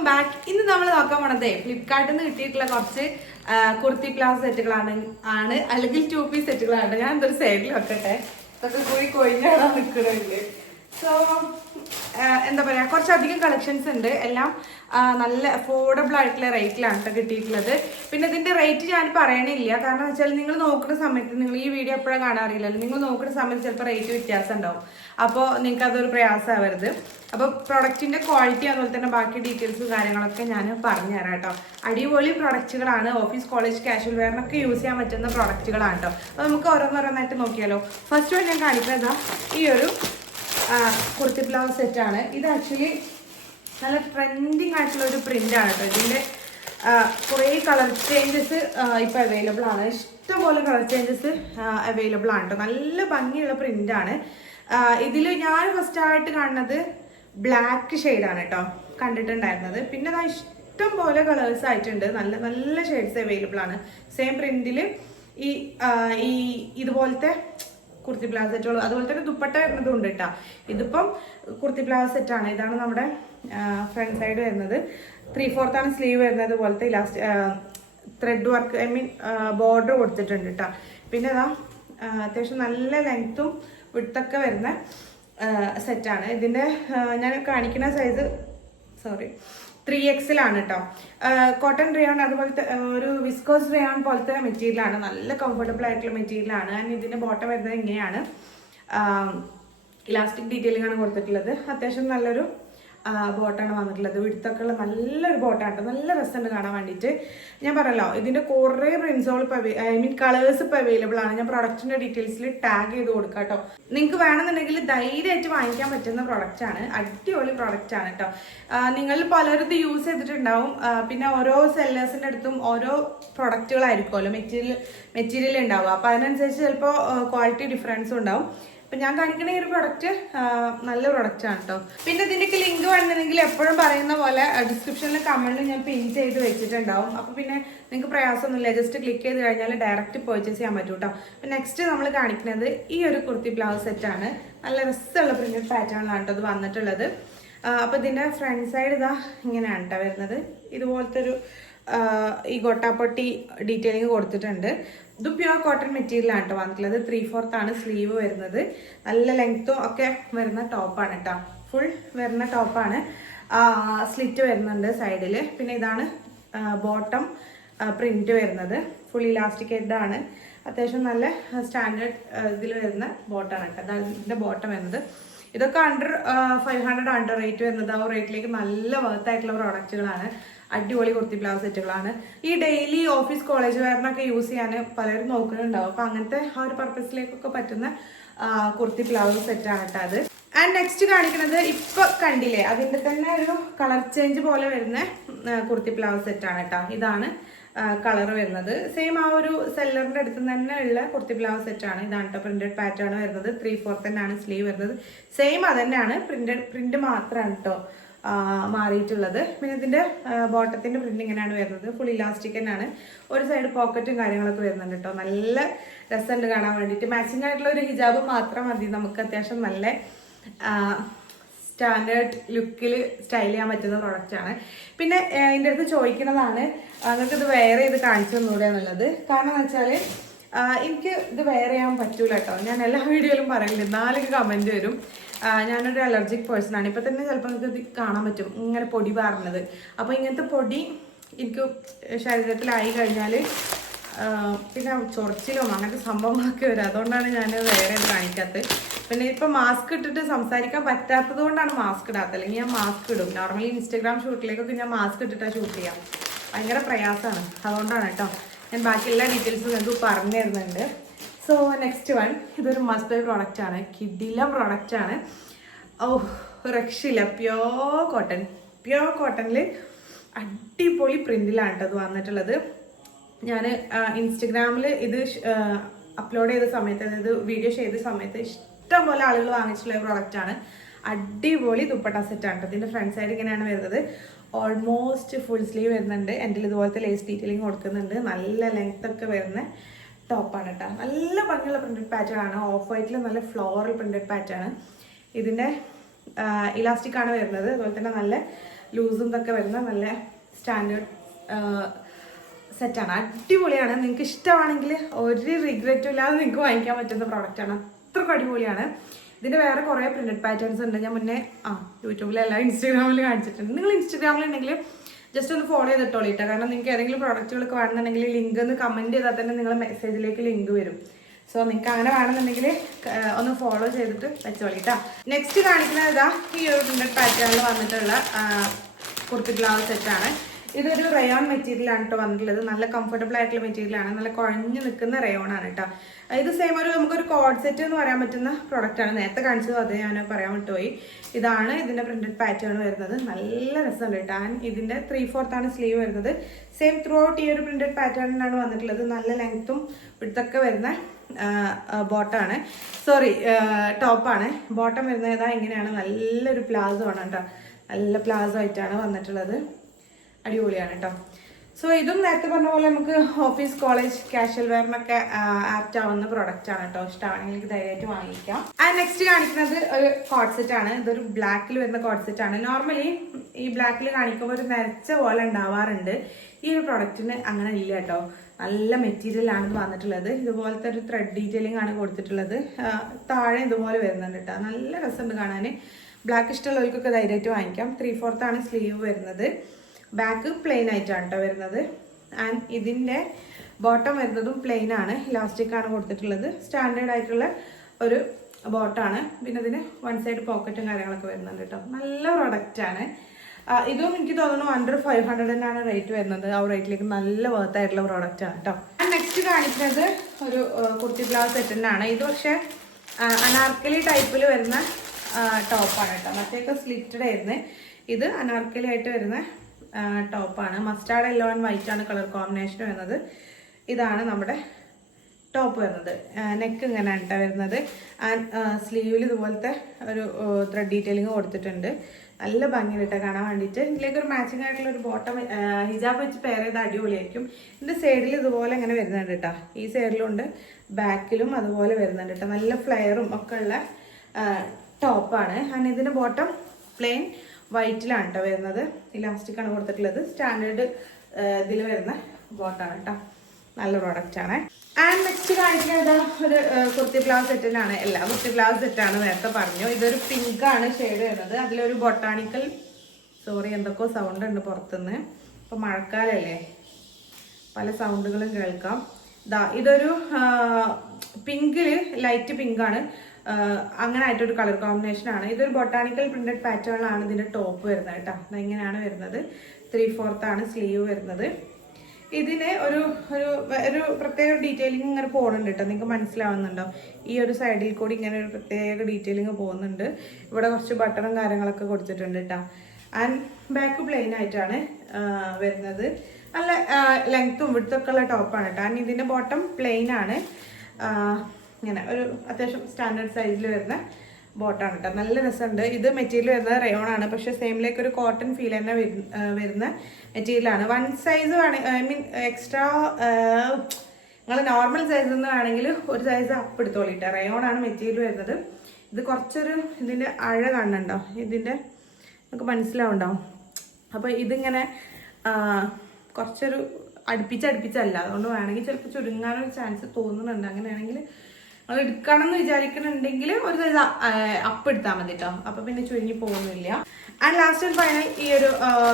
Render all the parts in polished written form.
Welcome back. ഇന്ന് നമ്മൾ നോക്കാൻ പോണതേ ഫ്ലിപ്കാർട്ടിൽ നിന്ന് കിട്ടിയിട്ടുള്ള കുറച്ച് കുർത്തി പ്ലാസ് സെറ്റുകളാണ് അല്ലെങ്കിൽ 2 പീസ് സെറ്റുകളാണ്. ഞാൻ എന്തൊരു സൈഡിൽ വെക്കട്ടെ, ഇതൊക്കെ കൂടി കൊഴിഞ്ഞാടാ നിൽക്കണില്ലേ. സോ എന്താ പറയാ, കുറച്ചധികം കളക്ഷൻസ് ഉണ്ട്. എല്ലാം നല്ല അഫോർഡബിൾ ആയിട്ടുള്ള റേറ്റിലാണ് കേട്ടോ കിട്ടിയിട്ടുള്ളത്. പിന്നെ ഇതിന്റെ റേറ്റ് ഞാൻ പറയണില്ല, കാരണം വെച്ചാൽ നിങ്ങൾ നോക്കുന്ന സമയത്ത്, നിങ്ങൾ ഈ വീഡിയോ എപ്പോഴാണ് കാണാറില്ലല്ലോ, നിങ്ങൾ നോക്കുന്ന സമയത്ത് ചിലപ്പോൾ റേറ്റ് വ്യത്യാസം ഉണ്ടാവും. അപ്പോൾ നിങ്ങൾക്ക് അതൊരു പ്രയാസമാവരുത്. അപ്പോൾ പ്രൊഡക്റ്റിന്റെ ക്വാളിറ്റി അതുപോലെ തന്നെ ബാക്കി ഡീറ്റെയിൽസ് കാര്യങ്ങളൊക്കെ ഞാൻ പറഞ്ഞുതരാം കേട്ടോ. അടിപൊളി പ്രൊഡക്റ്റുകളാണ്. ഓഫീസ്, കോളേജ്, കാഷ്വൽ വെയറിനൊക്കെ യൂസ് ചെയ്യാൻ പറ്റുന്ന പ്രൊഡക്റ്റുകളാണ് കേട്ടോ. അപ്പോൾ നമുക്ക് ഓരോന്നോരോന്നായിട്ട് നോക്കിയാലോ. ഫസ്റ്റ് വൺ ഞാൻ കാണിക്കുന്നത് ഈ ഒരു കുർത്തി ബ്ലൗസ് സെറ്റാണ്. ഇത് ആക്ച്വലി നല്ല ട്രെൻഡിങ് ആയിട്ടുള്ള ഒരു പ്രിന്റ് ആണ് കേട്ടോ. ഇതിൻ്റെ കുറേ കളർ ചേഞ്ചസ് ഇപ്പോൾ അവൈലബിൾ ആണ്. ഇഷ്ടംപോലെ കളർ ചേഞ്ചസ് അവൈലബിൾ ആണ് കേട്ടോ. നല്ല ഭംഗിയുള്ള പ്രിന്റ് ആണ്. ഇതിൽ ഞാൻ ഫസ്റ്റായിട്ട് കാണുന്നത് ബ്ലാക്ക് ഷെയ്ഡാണ് കേട്ടോ കണ്ടിട്ടുണ്ടായിരുന്നത്. പിന്നെ അത് ഇഷ്ടം പോലെ കളേഴ്സ് ആയിട്ടുണ്ട്. നല്ല നല്ല ഷെയ്ഡ്സ് അവൈലബിൾ ആണ്. സെയിം പ്രിന്റിൽ ഈ ഇതുപോലത്തെ കുർത്തി ബ്ലൗസ് സെറ്റുകൾ, അതുപോലെ തന്നെ ദുപ്പട്ട വരുന്നതും ഉണ്ട് കേട്ടോ. ഇതിപ്പം കുർത്തി ബ്ലൗസ് സെറ്റാണ്. ഇതാണ് നമ്മുടെ ഫ്രണ്ട് സൈഡ് വരുന്നത്. 3/4 ആണ് സ്ലീവ് വരുന്നത്. പോലത്തെ thread work, I mean border കൊടുത്തിട്ടുണ്ട് കേട്ടോ. പിന്നെ അതാ അത്യാവശ്യം നല്ല ലെങ്ത്തും വിട്തൊക്കെ വരുന്ന സെറ്റാണ്. ഇതിൻ്റെ ഞാൻ കാണിക്കുന്ന സൈസ് 3XL ആണ് കേട്ടോ. കോട്ടൺ റയോൺ, അതുപോലത്തെ ഒരു വിസ്കോസ് റയോൺ പോലത്തെ മെറ്റീരിയലാണ്. നല്ല കംഫർട്ടബിൾ ആയിട്ടുള്ള മെറ്റീരിയലാണ്. ആൻഡ് ഇതിൻ്റെ ബോട്ടം വരുന്നത് ഇങ്ങനെയാണ്. ഇലാസ്റ്റിക് ഡീറ്റെയിലിംഗ് ആണ് കൊടുത്തിട്ടുള്ളത്. അത്യാവശ്യം നല്ലൊരു ബോട്ടാണ് വന്നിട്ടുള്ളത്. വിടുത്തൊക്കെ ഉള്ള നല്ലൊരു ബോട്ടാണ്. നല്ല രസമുണ്ട് കാണാൻ വേണ്ടിയിട്ട്. ഞാൻ പറഞ്ഞല്ലോ, ഇതിൻ്റെ കുറേ പ്രിൻസുകൾ ഇപ്പോൾ കളേഴ്സ് ഇപ്പോൾ അവൈലബിൾ ആണ്. ഞാൻ പ്രൊഡക്റ്റിൻ്റെ ഡീറ്റെയിൽസിൽ ടാഗ് ചെയ്ത് കൊടുക്കാം കേട്ടോ. നിങ്ങൾക്ക് വേണമെന്നുണ്ടെങ്കിൽ ധൈര്യമായിട്ട് വാങ്ങിക്കാൻ പറ്റുന്ന പ്രൊഡക്റ്റ് ആണ്. അടിപൊളി പ്രൊഡക്റ്റ് ആണ് കേട്ടോ. നിങ്ങൾ പലരും ഇത് യൂസ് ചെയ്തിട്ടുണ്ടാവും. പിന്നെ ഓരോ സെല്ലേഴ്സിൻ്റെ അടുത്തും ഓരോ പ്രൊഡക്റ്റുകളായിരിക്കുമല്ലോ മെറ്റീരിയൽ ഉണ്ടാവുക. അപ്പോൾ അതിനനുസരിച്ച് ചിലപ്പോൾ ക്വാളിറ്റി ഡിഫറൻസും ഉണ്ടാവും. അപ്പം ഞാൻ കാണിക്കുന്ന ഈ ഒരു പ്രൊഡക്റ്റ് നല്ല പ്രൊഡക്റ്റ് ആണ് കേട്ടോ. പിന്നെ ഇതിൻ്റെയൊക്കെ ലിങ്ക് വേണമെന്നുണ്ടെങ്കിൽ എപ്പോഴും പറയുന്ന പോലെ ഡിസ്ക്രിപ്ഷനിൽ കമൻറ്റിൽ ഞാൻ പിൻ ചെയ്ത് വെച്ചിട്ടുണ്ടാവും. അപ്പോൾ പിന്നെ നിങ്ങൾക്ക് പ്രയാസമൊന്നുമില്ല, ജസ്റ്റ് ക്ലിക്ക് ചെയ്ത് കഴിഞ്ഞാൽ ഡയറക്റ്റ് പർച്ചേസ് ചെയ്യാൻ പറ്റും കേട്ടോ. അപ്പം നെക്സ്റ്റ് നമ്മൾ കാണിക്കുന്നത് ഈ ഒരു കുർത്തി ബ്ലൗസ് സെറ്റാണ്. നല്ല രസമുള്ള പ്രിന്റഡ് പാറ്റേണിലാണ് കേട്ടോ ഇത് വന്നിട്ടുള്ളത്. അപ്പോൾ ഇതിൻ്റെ ഫ്രണ്ട് സൈഡ് ഇതാ ഇങ്ങനെയാണ് കേട്ടോ വരുന്നത്. ഇതുപോലത്തെ ഒരു ഈ ഗൊട്ടാപ്പൊട്ടി ഡീറ്റെയിലിംഗ് കൊടുത്തിട്ടുണ്ട്. ഇത് പ്യുവർ കോട്ടൺ മെറ്റീരിയൽ ആണ് കേട്ടോ വന്നിട്ടുള്ളത്. 3/4 ആണ് സ്ലീവ് വരുന്നത്. നല്ല ലെങ്ത്തും ഒക്കെ വരുന്ന ടോപ്പാണ് കേട്ടോ. ഫുൾ വരുന്ന ടോപ്പാണ്. സ്ലിറ്റ് വരുന്നുണ്ട് സൈഡിൽ. പിന്നെ ഇതാണ് ബോട്ടം പ്രിന്റ് വരുന്നത്. ഫുൾ ഇലാസ്റ്റിക് ആണ്. അത്യാവശ്യം നല്ല സ്റ്റാൻഡേർഡ് ഇതിൽ വരുന്ന ബോട്ടാണ് കേട്ടോ. അതാണ് ഇതിൻ്റെ ബോട്ടം വരുന്നത്. ഇതൊക്കെ അണ്ടർ 500 അണ്ടർ റേറ്റ് വരുന്നത്. ആ റേറ്റിലേക്ക് നല്ല വർത്തായിട്ടുള്ള പ്രോഡക്റ്റുകളാണ്. അടിപൊളി കുർത്തി ബ്ലൗസ് സെറ്റുകളാണ്. ഈ ഡെയിലി ഓഫീസ്, കോളേജ് വെയറിനൊക്കെ യൂസ് ചെയ്യാൻ പലരും നോക്കുന്നുണ്ടാവും. അപ്പോൾ അങ്ങനത്തെ ആ ഒരു പർപ്പസിലേക്കൊക്കെ പറ്റുന്ന കുർത്തി ബ്ലൗസ് സെറ്റാണ് കേട്ടോ അത്. ആൻഡ് നെക്സ്റ്റ് കാണിക്കുന്നത് ഇപ്പോൾ കണ്ടില്ലേ, അതിൻ്റെ തന്നെ ഒരു കളർ ചേഞ്ച് പോലെ വരുന്ന കുർത്തി ബ്ലൗസ് സെറ്റാണ് കേട്ടോ. ഇതാണ് കളർ വരുന്നത്. സെയിം ആ ഒരു സെല്ലറിൻ്റെ അടുത്ത് തന്നെ ഉള്ള കുർത്തി ബ്ലൗസ് സെറ്റാണ്. ഇതാണ് കേട്ടോ പ്രിന്റഡ് പാറ്റേൺ വരുന്നത്. 3/4 തന്നെയാണ് സ്ലീവ് വരുന്നത്. സെയിം അത് തന്നെയാണ്, പ്രിന്റ് മാത്രമാണ് കേട്ടോ മാറിയിട്ടുള്ളത്. പിന്നെ ഇതിൻ്റെ ബോട്ടത്തിൻ്റെ പ്രിന്റ് ഇങ്ങനെയാണ് വരുന്നത്. ഫുൾ ഇലാസ്റ്റിക് തന്നെയാണ്. ഒരു സൈഡ് പോക്കറ്റും കാര്യങ്ങളൊക്കെ വരുന്നുണ്ട് കേട്ടോ. നല്ല രസമുണ്ട് കാണാൻ വേണ്ടിയിട്ട്. മാച്ചിങ് ആയിട്ടുള്ള ഒരു ഹിജാബ് മാത്രം മതി നമുക്ക് അത്യാവശ്യം നല്ല സ്റ്റാൻഡേർഡ് ലുക്കിൽ സ്റ്റൈൽ ചെയ്യാൻ പറ്റുന്ന പ്രൊഡക്റ്റാണ്. പിന്നെ എൻ്റെ അടുത്ത് ചോദിക്കുന്നതാണ് നിങ്ങൾക്ക് ഇത് വെയർ ചെയ്ത് കാണിച്ചു തന്നൂടെ എന്നുള്ളത്. കാരണം എന്ന് വെച്ചാൽ എനിക്ക് ഇത് വെയർ ചെയ്യാൻ പറ്റൂല കേട്ടോ. ഞാൻ എല്ലാ വീഡിയോയിലും പറയില്ല, 4 കമൻറ്റ് വരും. ഞാനൊരു അലർജിക് പേഴ്സൺ ആണ്. ഇപ്പം തന്നെ ചിലപ്പോൾ നിങ്ങൾക്ക് ഇത് കാണാൻ പറ്റും, ഇങ്ങനെ പൊടി പാറുന്നത്. അപ്പോൾ ഇങ്ങനത്തെ പൊടി എനിക്ക് ശരീരത്തിലായി കഴിഞ്ഞാൽ പിന്നെ ചൊറിച്ചിലും അങ്ങനത്തെ സംഭവങ്ങളൊക്കെ വരും. അതുകൊണ്ടാണ് ഞാൻ വെയർ ചെയ്ത് കാണിക്കാത്തത്. പിന്നെ ഇപ്പം മാസ്ക് ഇട്ടിട്ട് സംസാരിക്കാൻ പറ്റാത്തത് കൊണ്ടാണ് മാസ്ക് ഇടാത്തത്. അല്ലെങ്കിൽ ഞാൻ മാസ്ക് ഇടും. നോർമലി ഇൻസ്റ്റാഗ്രാം ഷൂട്ടിലേക്കൊക്കെ ഞാൻ മാസ്ക് ഇട്ടിട്ടാണ് ഷൂട്ട് ചെയ്യാം. ഭയങ്കര പ്രയാസമാണ്. അതുകൊണ്ടാണ് കേട്ടോ ഞാൻ ബാക്കി എല്ലാ ഡീറ്റെയിൽസും നിങ്ങൾക്ക് പറഞ്ഞു തരുന്നുണ്ട്. സോ നെക്സ്റ്റ് വൺ, ഇതൊരു മസ്റ്റ് ബൈ പ്രോഡക്റ്റ് ആണ്. കിഡില പ്രോഡക്റ്റ് ആണ്. രക്ഷയില്ല. പ്യോർ കോട്ടണിൽ അടിപൊളി പ്രിന്റിലാണ് കേട്ടോ ഇത് വന്നിട്ടുള്ളത്. ഞാൻ ഇൻസ്റ്റഗ്രാമിൽ ഇത് അപ്ലോഡ് ചെയ്ത സമയത്ത്, അതായത് വീഡിയോ ചെയ്ത സമയത്ത് ഇഷ്ടംപോലെ ആളുകൾ വാങ്ങിച്ചിട്ടുള്ള പ്രോഡക്റ്റാണ്. അടിപൊളി ദുപ്പട്ട സെറ്റാണ് കേട്ടോ. ഇതിൻ്റെ ഫ്രണ്ട് സൈഡ് ഇങ്ങനെയാണ് വരുന്നത്. ഓൾമോസ്റ്റ് ഫുൾ സ്ലീവ് വരുന്നുണ്ട്. എൻ്റെ ഇതുപോലത്തെ ലേസ് ഡീറ്റെയിലിംഗ് കൊടുക്കുന്നുണ്ട്. നല്ല ലെങ്ത് ഒക്കെ വരുന്ന ടോപ്പാണ് കേട്ടോ. നല്ല ഭംഗിയുള്ള പ്രിന്റഡ് പാറ്റേൺ ആണ്. ഓഫ് വൈറ്റിൽ നല്ല ഫ്ലോറൽ പ്രിന്റഡ് പാറ്റേൺ ആണ്. ഇതിൻ്റെ ഇലാസ്റ്റിക് ആണ് വരുന്നത്. അതുപോലെ തന്നെ നല്ല ലൂസും ഇതൊക്കെ വരുന്ന നല്ല സ്റ്റാൻഡേർഡ് സെറ്റാണ്. അടിപൊളിയാണ്. നിങ്ങൾക്ക് ഇഷ്ടമാണെങ്കിൽ ഒരു റിഗ്രറ്റും ഇല്ലാതെ നിങ്ങൾക്ക് വാങ്ങിക്കാൻ പറ്റുന്ന പ്രോഡക്റ്റാണ്. അത്രയ്ക്ക് അടിപൊളിയാണ്. ഇതിൻ്റെ വേറെ കുറേ പ്രിന്റഡ് പാറ്റേൺസ് ഉണ്ട്. ഞാൻ മുന്നേ യൂട്യൂബിലല്ല ഇൻസ്റ്റാഗ്രാമിൽ കാണിച്ചിട്ടുണ്ട്. നിങ്ങൾ ഇൻസ്റ്റാഗ്രാമിലുണ്ടെങ്കിൽ ജസ്റ്റ് ഒന്ന് ഫോളോ ചെയ്തിട്ടോളിട്ടോ. കാരണം നിങ്ങൾക്ക് ഏതെങ്കിലും പ്രോഡക്റ്റുകളൊക്കെ വേണമെന്നുണ്ടെങ്കിൽ ലിങ്ക് ഒന്ന് കമൻറ്റ് ചെയ്താൽ തന്നെ നിങ്ങളുടെ മെസ്സേജിലേക്ക് ലിങ്ക് വരും. സോ നിങ്ങൾക്ക് അങ്ങനെ വേണമെന്നുണ്ടെങ്കിൽ ഒന്ന് ഫോളോ ചെയ്തിട്ട് വെച്ചോളിട്ടോ. നെക്സ്റ്റ് കാണിക്കുന്നത് ഇതാ ഈ ഒരു പ്രിന്റഡ് പാറ്റേണിൽ വന്നിട്ടുള്ള കുർത്തി ബ്ലൗസ് സെറ്റാണ്. ഇതൊരു റയോൺ മെറ്റീരിയലാണ് കേട്ടോ വന്നിട്ടുള്ളത്. നല്ല കംഫർട്ടബിൾ ആയിട്ടുള്ള മെറ്റീരിയലാണ്. നല്ല കുഴഞ്ഞു നിൽക്കുന്ന റയോൺ ആണ് കേട്ടോ. ഇത് സെയിം നമുക്കൊരു കോഡ് സെറ്റ് എന്ന് പറയാൻ പറ്റുന്ന പ്രോഡക്റ്റാണ്. നേരത്തെ കാണിച്ചത് അത് ഞാൻ പറയാൻ വിട്ടുപോയി. ഇതാണ് ഇതിൻ്റെ പ്രിന്റഡ് പാറ്റേൺ വരുന്നത്. നല്ല രസമുണ്ട് കേട്ടോ. ആൻഡ് ഇതിൻ്റെ 3/4 സ്ലീവ് വരുന്നത്. സെയിം ത്രൂ ഔട്ട് ഈ ഒരു പ്രിന്റഡ് പാറ്റേണിനാണ് വന്നിട്ടുള്ളത്. നല്ല ലെങ്ത്തും വിടുത്തൊക്കെ വരുന്ന ബോട്ടാണ്, ടോപ്പാണ്. ബോട്ടം വരുന്നത് ഇതാ ഇങ്ങനെയാണ്. നല്ലൊരു പ്ലാസോ ആണ് കേട്ടോ. നല്ല പ്ലാസോ ആയിട്ടാണ് വന്നിട്ടുള്ളത്. അടിപൊളിയാണ് കേട്ടോ. സോ ഇതും നേരത്തെ പറഞ്ഞ പോലെ നമുക്ക് ഓഫീസ്, കോളേജ്, കാഷ്വൽ വെയറിനൊക്കെ ആപ്റ്റ് ആവുന്ന പ്രോഡക്റ്റ് ആണ് കേട്ടോ. ഇഷ്ടമാണെങ്കിൽ ധൈര്യമായിട്ട് വാങ്ങിക്കാം. ആൻഡ് നെക്സ്റ്റ് കാണിക്കുന്നത് ഒരു കോഡ് സെറ്റ് ആണ്. ഇതൊരു ബ്ലാക്കിൽ വരുന്ന കോഡ് സെറ്റ് ആണ്. നോർമലി ഈ ബ്ലാക്കിൽ കാണിക്കുമ്പോൾ ഒരു നരച്ച പോലെ ഉണ്ടാവാറുണ്ട്. ഈ ഒരു പ്രോഡക്റ്റിന് അങ്ങനെ ഇല്ല കേട്ടോ. നല്ല മെറ്റീരിയലാണ് ഇത് വന്നിട്ടുള്ളത്. ഇതുപോലത്തെ ഒരു ത്രെഡ് ഡീറ്റെയിലിംഗ് ആണ് കൊടുത്തിട്ടുള്ളത്. താഴെ ഇതുപോലെ വരുന്നുണ്ട് കേട്ടോ. നല്ല രസമുണ്ട് കാണാൻ. ബ്ലാക്ക് ഇഷ്ടമുള്ളവർക്കൊക്കെ ധൈര്യമായിട്ട് വാങ്ങിക്കാം. 3/4 സ്ലീവ് വരുന്നത്. ബാക്ക് പ്ലെയിൻ ആയിട്ടാണ് കേട്ടോ വരുന്നത്. ആൻഡ് ഇതിൻ്റെ ബോട്ടം വരുന്നതും പ്ലെയിൻ ആണ്. ഇലാസ്റ്റിക് ആണ് കൊടുത്തിട്ടുള്ളത്. സ്റ്റാൻഡേർഡ് ആയിട്ടുള്ള ഒരു ബോട്ടാണ്. പിന്നെ ഇതിന് വൺ സൈഡ് പോക്കറ്റും കാര്യങ്ങളൊക്കെ വരുന്നുണ്ട് കേട്ടോ. നല്ല പ്രൊഡക്റ്റാണ്. ഇതും എനിക്ക് തോന്നുന്നു അണ്ടർ 500 റേറ്റ് വരുന്നത്. ആ റേറ്റിലേക്ക് നല്ല വർത്ത് ആയിട്ടുള്ള പ്രോഡക്റ്റ് ആണ് കേട്ടോ. നെക്സ്റ്റ് കാണിക്കുന്നത് ഒരു കുർത്തി ബ്ലൗസ് സെറ്റിനാണ്. ഇത് പക്ഷേ അനാർക്കലി ടൈപ്പിൽ വരുന്ന ടോപ്പാണ് കേട്ടോ. മറ്റേയൊക്കെ സ്ലിറ്റഡ് ആയിരുന്നു. ഇത് അനാർക്കലി ആയിട്ട് വരുന്ന ടോപ്പാണ്. മസ്റ്റാർഡ് യെല്ലോ ആൻഡ് വൈറ്റ് ആണ് കളർ കോമ്പിനേഷൻ വരുന്നത്. ഇതാണ് നമ്മുടെ ടോപ്പ് വരുന്നത്. നെക്ക് ഇങ്ങനെയാണ് കേട്ടോ വരുന്നത്. ആൻഡ് സ്ലീവിൽ ഇതുപോലത്തെ ഒരു ത്രെഡ് ഡീറ്റെയിലിംഗ് കൊടുത്തിട്ടുണ്ട്. നല്ല ഭംഗിയിലിട്ട് കാണാൻ വേണ്ടിയിട്ട്. ഇതിലേക്ക് ഒരു മാച്ചിങ് ആയിട്ടുള്ള ഒരു ബോട്ടം ഹിജാബ് വെച്ച് പെയർ ചെയ്ത് അടിപൊളിയായിരിക്കും. ഇതിൻ്റെ സൈഡിൽ ഇതുപോലെ ഇങ്ങനെ വരുന്നുണ്ട് കേട്ടോ. ഈ സൈഡിലുണ്ട്, ബാക്കിലും അതുപോലെ വരുന്നുണ്ട് കേട്ടോ. നല്ല ഫ്ലെയറും ഒക്കെ ഉള്ള ടോപ്പാണ്. ആൻഡ് ഇതിൻ്റെ ബോട്ടം പ്ലെയിൻ വൈറ്റിലാണ് കേട്ടോ വരുന്നത്. ഇലാസ്റ്റിക് ആണ് കൊടുത്തിട്ടുള്ളത്. സ്റ്റാൻഡേർഡ് ഇതിൽ വരുന്ന ബോട്ടാണ് കേട്ടോ. നല്ല പ്രോഡക്റ്റാണ്. ആൻഡ് നെക്സ്റ്റ് കാണിക്കുന്നത് ഒരു കുർത്തി ബ്ലൗസ് സെറ്റിനാണ്. എല്ലാ കുർത്തി ബ്ലൗസ് സെറ്റാണ് നേരത്തെ പറഞ്ഞു. ഇതൊരു പിങ്ക് ആണ് ഷെയ്ഡ് വരുന്നത്. അതിലൊരു ബൊട്ടാണിക്കൽ എന്തൊക്കെയോ സൗണ്ട് ഉണ്ട് പുറത്തുനിന്ന്. ഇപ്പം മഴക്കാലല്ലേ, പല സൗണ്ടുകളും കേൾക്കാം. ഇതൊരു പിങ്കില് ലൈറ്റ് പിങ്ക് ആണ്. അങ്ങനെ ആയിട്ടൊരു കളർ കോമ്പിനേഷൻ ആണ്. ഇതൊരു ബൊട്ടാണിക്കൽ പ്രിന്റഡ് പാറ്റേണിലാണ് ഇതിന്റെ ടോപ്പ് വരുന്നത് കേട്ടോ. ഇങ്ങനെയാണ് വരുന്നത്. 3/4 സ്ലീവ് വരുന്നത്. ഇതിന് ഒരു ഒരു പ്രത്യേക ഡീറ്റെയിലിംഗ് ഇങ്ങനെ പോകുന്നുണ്ട് കേട്ടോ. നിങ്ങൾക്ക് മനസ്സിലാവുന്നുണ്ടോ? ഈ ഒരു സൈഡിൽ കൂടി ഇങ്ങനെ ഒരു പ്രത്യേക ഡീറ്റെയിലിംഗ് പോകുന്നുണ്ട്. ഇവിടെ കുറച്ച് ബട്ടണും കാര്യങ്ങളൊക്കെ കൊടുത്തിട്ടുണ്ട് കേട്ടോ. ആൻഡ് ബാക്ക് പ്ലെയിൻ ആയിട്ടാണ് വരുന്നത്. നല്ല ലെങ്ത്തും വിഡ്ത്തും ഉള്ള ടോപ്പാണ് കേട്ടോ. ആൻഡ് ഇതിന്റെ ബോട്ടം പ്ലെയിൻ ആണ്. ഇങ്ങനെ ഒരു അത്യാവശ്യം സ്റ്റാൻഡേർഡ് സൈസിൽ വരുന്ന ബോട്ടാണ് കേട്ടോ. നല്ല രസമുണ്ട്. ഇത് മെറ്റീരിയൽ വരുന്നത് റയോൺ ആണ്. പക്ഷെ സെയിമിലേക്ക് ഒരു കോട്ടൺ ഫീൽ തന്നെ വരുന്ന മെറ്റീരിയലാണ്. വൺ സൈസ് എക്സ്ട്രാ നിങ്ങൾ നോർമൽ സൈസിൽ നിന്ന് വേണമെങ്കിൽ ഒരു സൈസ് അപ്പ് എടുത്തോളിട്ടോ. റയോൺ ആണ് മെറ്റീരിയൽ വരുന്നത്. ഇത് കുറച്ചൊരു ഇതിൻ്റെ അഴ കാണുന്നുണ്ടോ? ഇതിൻ്റെ നമുക്ക് മനസ്സിലാവുണ്ടാവും. അപ്പോൾ ഇതിങ്ങനെ കുറച്ചൊരു അടുപ്പിച്ചല്ല. അതുകൊണ്ട് വേണമെങ്കിൽ ചിലപ്പോൾ ചുരുങ്ങാനൊരു ചാൻസ് തോന്നുന്നുണ്ട്. അങ്ങനെയാണെങ്കിൽ നമ്മൾ എടുക്കണം എന്ന് വിചാരിക്കുന്നുണ്ടെങ്കിൽ ഒരു സൈസ് അപ്പ് എടുത്താൽ മതി കേട്ടോ. അപ്പോൾ പിന്നെ ചുരുങ്ങി പോകുന്നില്ല. ആൻഡ് ലാസ്റ്റ് ആൻഡ് ഫൈനൽ ഈ ഒരു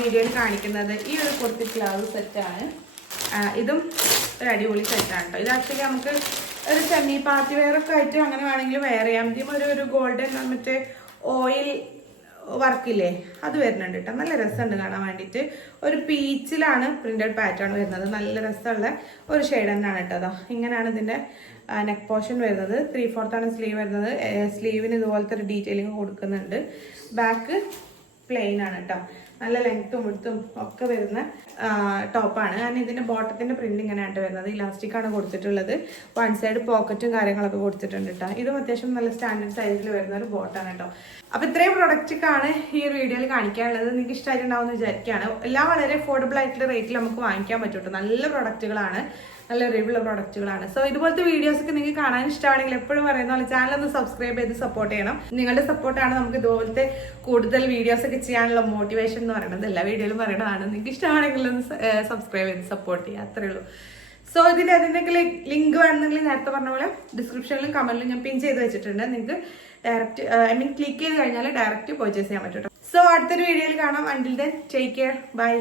വീഡിയോയിൽ കാണിക്കുന്നത് ഈ ഒരു കുർത്തി ബ്ലൗസ് സെറ്റാണ്. ഇതും ഒരു അടിപൊളി സെറ്റാണ് കേട്ടോ. ഇത് ആക്ച്വലി നമുക്ക് ഒരു സെമി പാർട്ടി വെയറൊക്കെ ആയിട്ട് അങ്ങനെ വേണമെങ്കിൽ വെയർ ചെയ്യാം. ഇതിന് ഒരു ഗോൾഡൻ മറ്റേ ഓയിൽ വർക്കില്ലേ അത് വരുന്നുണ്ട് കേട്ടോ. നല്ല രസമുണ്ട് കാണാൻ വേണ്ടിയിട്ട്. ഒരു പീച്ചിലാണ് പ്രിന്റഡ് പാറ്റേൺ വരുന്നത്. നല്ല രസമുള്ള ഒരു ഷെയ്ഡ് തന്നെയാണ് കേട്ടോ. അതാ ഇങ്ങനെയാണ് ഇതിൻ്റെ നെക്ക് പോർഷൻ വരുന്നത്. 3/4 സ്ലീവ് വരുന്നത്. സ്ലീവിന് ഇതുപോലത്തെ ഒരു ഡീറ്റെയിലിംഗ് കൊടുക്കുന്നുണ്ട്. ബാക്ക് പ്ലെയിൻ ആണ് കേട്ടോ. നല്ല ലെങ്ത്തും വിഡ്ത്തും ഒക്കെ വരുന്ന ടോപ്പാണ്. കാരണം ഇതിൻ്റെ ബോട്ടത്തിൻ്റെ പ്രിന്റ് ഇങ്ങനെയായിട്ട് വരുന്നത്. ഇലാസ്റ്റിക് ആണ് കൊടുത്തിട്ടുള്ളത്. വൺ സൈഡ് പോക്കറ്റും കാര്യങ്ങളൊക്കെ കൊടുത്തിട്ടുണ്ട് കേട്ടോ. ഇതും അത്യാവശ്യം നല്ല സ്റ്റാൻഡേർഡ് സൈസിൽ വരുന്ന ഒരു ബോട്ടാണ് കേട്ടോ. അപ്പോൾ ഇത്രയും പ്രൊഡക്റ്റൊക്കെയാണ് ഈ ഒരു വീഡിയോയിൽ കാണിക്കാനുള്ളത്. നിങ്ങൾക്ക് ഇഷ്ടമായിട്ടുണ്ടാവുമെന്ന് വിചാരിക്കുകയാണ്. എല്ലാം വളരെ അഫോർഡബിൾ ആയിട്ടുള്ള റേറ്റിൽ നമുക്ക് വാങ്ങിക്കാൻ പറ്റും കേട്ടോ. നല്ല പ്രൊഡക്റ്റുകളാണ്, നല്ല റിവ്യൂള്ള പ്രൊഡക്റ്റുകളാണ്. സോ ഇതുപോലത്തെ വീഡിയോസൊക്കെ നിങ്ങൾക്ക് കാണാൻ ഇഷ്ടമാണെങ്കിൽ എപ്പോഴും പറയുന്ന പോലെ ചാനൽ ഒന്ന് സബ്സ്ക്രൈബ് ചെയ്ത് സപ്പോർട്ട് ചെയ്യണം. നിങ്ങളുടെ സപ്പോർട്ടാണ് നമുക്ക് ഇതുപോലത്തെ കൂടുതൽ വീഡിയോസൊക്കെ ചെയ്യാനുള്ള മോട്ടിവേഷൻ എന്ന് പറയുന്നത് എല്ലാ വീഡിയോയിലും പറയണതാണ്. നിങ്ങൾക്ക് ഇഷ്ടമാണെങ്കിൽ ഒന്ന് സബ്സ്ക്രൈബ് ചെയ്ത് സപ്പോർട്ട് ചെയ്യുക, അത്രേ ഉള്ളൂ. സോ അതിൻ്റെയൊക്കെ ലിങ്ക് വേണമെന്നെങ്കിൽ നേരത്തെ പറഞ്ഞ പോലെ ഡിസ്ക്രിപ്ഷനിലും കമന്റിലും ഞാൻ പിൻ ചെയ്ത് വെച്ചിട്ടുണ്ട്. നിങ്ങൾക്ക് ഡയറക്റ്റ് ക്ലിക്ക് ചെയ്ത് കഴിഞ്ഞാൽ ഡയറക്റ്റ് പർച്ചേസ് ചെയ്യാൻ പറ്റും. സോ അടുത്തൊരു വീഡിയോയിൽ കാണാം. Until then take care, by.